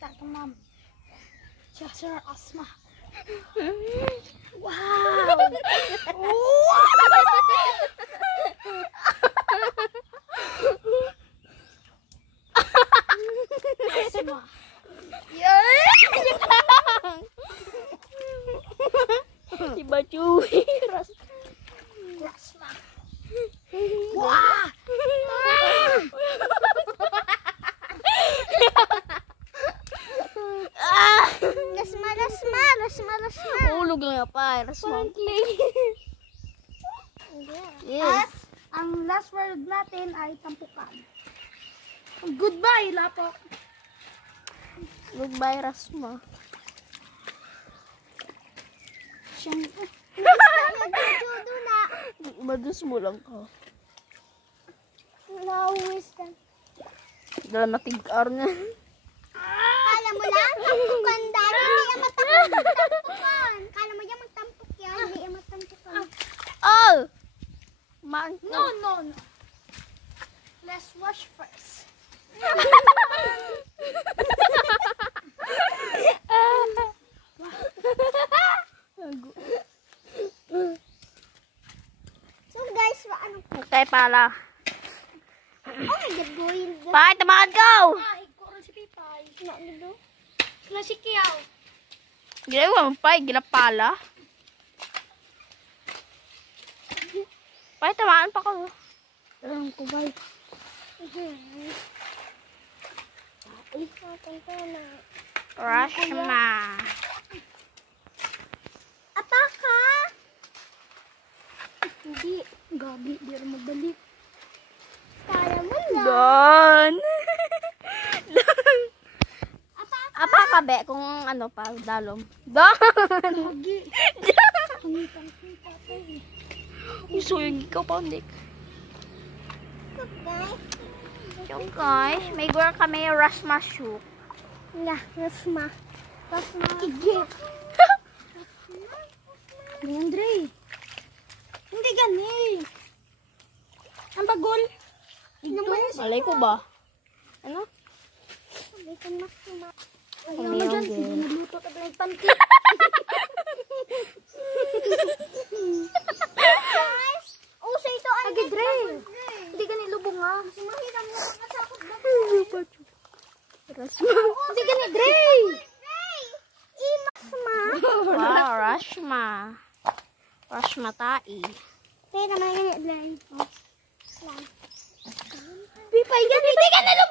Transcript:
Pakita to ma'am. Siya, Sir Asma. Wow! Asma. Iba cuy. Asma. Wow! Rasma. Ulog lang yan pa. Rasma. At Yes. ang last word natin ay tampukan. Goodbye, lapok. Goodbye, Rasma. Siyempre. Madus mo lang ka. Nawis ka. Dala natig-ar niya. Kala mo lang, tampukan dahil hindi yan matampukan. Kala mo yan magtampuk yan, hindi yan matampukan. Oh! Man. No. Let's wash first. So guys, ano po? Okay, pala. Oh my God, going. Bye, tamaan ko! Ikaw si Pipay. Ano? Sila si Kiyaw. Ginawa mo pa, ginapala. Bye, tamaan pa ko. Alam ko ba? Ay, napunta na. Rashma. Ataka! Hindi. Gabi, di rin magbalik. Kaya mo lang. Don. Ataka! Apa ka be kung ano pa, dalom. Don. Gagi. Pangitang kita to eh. Gusto yung ikaw pa, Nick. Guys. So guys, may gura kami Rashma soup. Nga, Rasma. Igit. Andre. Hindi gani. Ang bagol. Malay ko ba? Ano? Sabi ko mas suma. Ayaw Ayaw mo dyan. din. Hindi nagluto ka ng pancake. Guys, uso ito ang Dre. Hindi gani lubong nga. Kasi mahiram mo mga sakot ba? Rashma. Hindi gani Dre. Imasma. Wow, Rashma. Rashma tai. Kaya naman gani Dre. Pipay gani. Hindi gani lubong.